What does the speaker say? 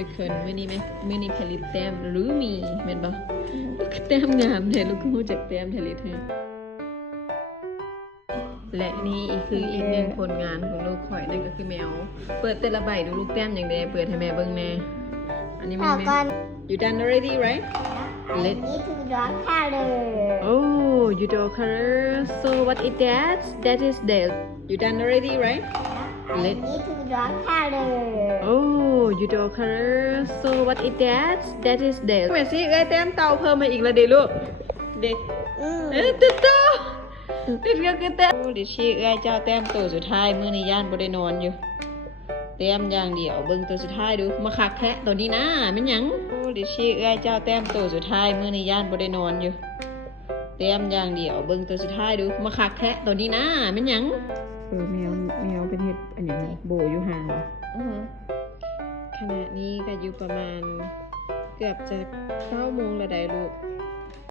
ทุกคนมื้อนี้ผลิตแต้มหรือมีแม่นบ่แต้มงามแท้ลูกคือฮู้จักแต้มผลิตแท้และนี่คืออีกหนึ่งผลงานของลูกข่อยนั่นก็คือแมวเปิดแต่ละใบดูลูกแต้มอย่างใดเปิดให้แม่เบิ่งแน่อันนี้มันแม่ You done already right I need to draw color. Oh you draw color so what is that that is the You done already right I need to draw color. Oh you draw color so what is that that is the แม่สิเอ้ยแต้มเต่าเพิ่มมาอีกแล้วเด้ลูกเด้ตุ๊ดติดก็คือแต้มดิชีเอ้ยเจ้าแต้มตัวสุดท้ายมื้อนี้ย่านบ่ได้นอนอยู่แต้มอย่างเดียวเบิ่งตัวสุดท้ายดูมาคักแท้ตัวนี้นะแม่นหยังดิชีเอ้ยเจ้าแต้มตัวสุดท้ายมื้อนี้ย่านบ่ได้นอนอยู่แต้มอย่างเดียวเบิ่งตัวสุดท้ายดูมาคักแท้ตัวนี้นะแม่นหยังแมวเป็นเฮ็ดอันหยังโบอยู่ห่างขณะนี้ก็อยู่ประมาณเกือบจะ9:00 นแล้วได้ลูก